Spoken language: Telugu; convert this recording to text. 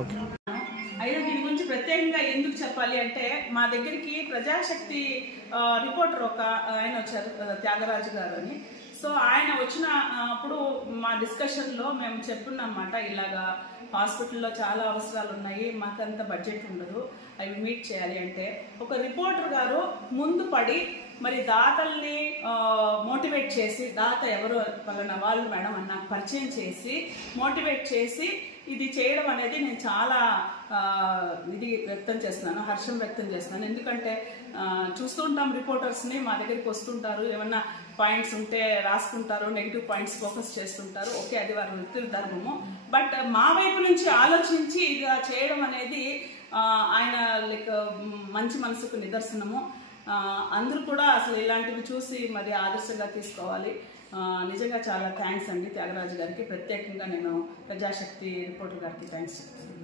ఓకే. అయితే దీని గురించి ప్రత్యేకంగా ఎందుకు చెప్పాలి అంటే మా దగ్గరికి ప్రజాశక్తి రిపోర్టర్ ఒక ఆయన వచ్చారు, త్యాగరాజు గారు అని. సో ఆయన వచ్చిన అప్పుడు మా డిస్కషన్లో మేము చెప్పుకున్నమాట, ఇలాగా హాస్పిటల్లో చాలా అవసరాలు ఉన్నాయి, మాకంత బడ్జెట్ ఉండదు, అవి మీట్ చేయాలి అంటే ఒక రిపోర్టర్ గారు ముందు పడి మరి దాతల్ని మోటివేట్ చేసి, దాత ఎవరు పలానా వాళ్ళు మేడం అని నాకు పరిచయం చేసి మోటివేట్ చేసి ఇది చేయడం అనేది నేను చాలా ఇది వ్యక్తం చేస్తున్నాను, హర్షం వ్యక్తం చేస్తున్నాను. ఎందుకంటే చూస్తుంటాం రిపోర్టర్స్ని, మా దగ్గరికి వస్తుంటారు, ఏమన్నా పాయింట్స్ ఉంటే రాసుకుంటారు, నెగిటివ్ పాయింట్స్ ఫోకస్ చేస్తుంటారు, ఓకే అది వారి వృత్తి ధర్మము. బట్ మా వైపు నుంచి ఆలోచించి ఇలా చేయడం అనేది ఆయన లైక్ మంచి మనసుకు నిదర్శనము. అందరూ కూడా అసలు ఇలాంటివి చూసి మరి ఆదర్శంగా తీసుకోవాలి. నిజంగా చాలా థ్యాంక్స్ అండి త్యాగరాజు గారికి. ప్రత్యేకంగా నేను ప్రజాశక్తి రిపోర్టర్ గారికి థ్యాంక్స్ చెప్తాను.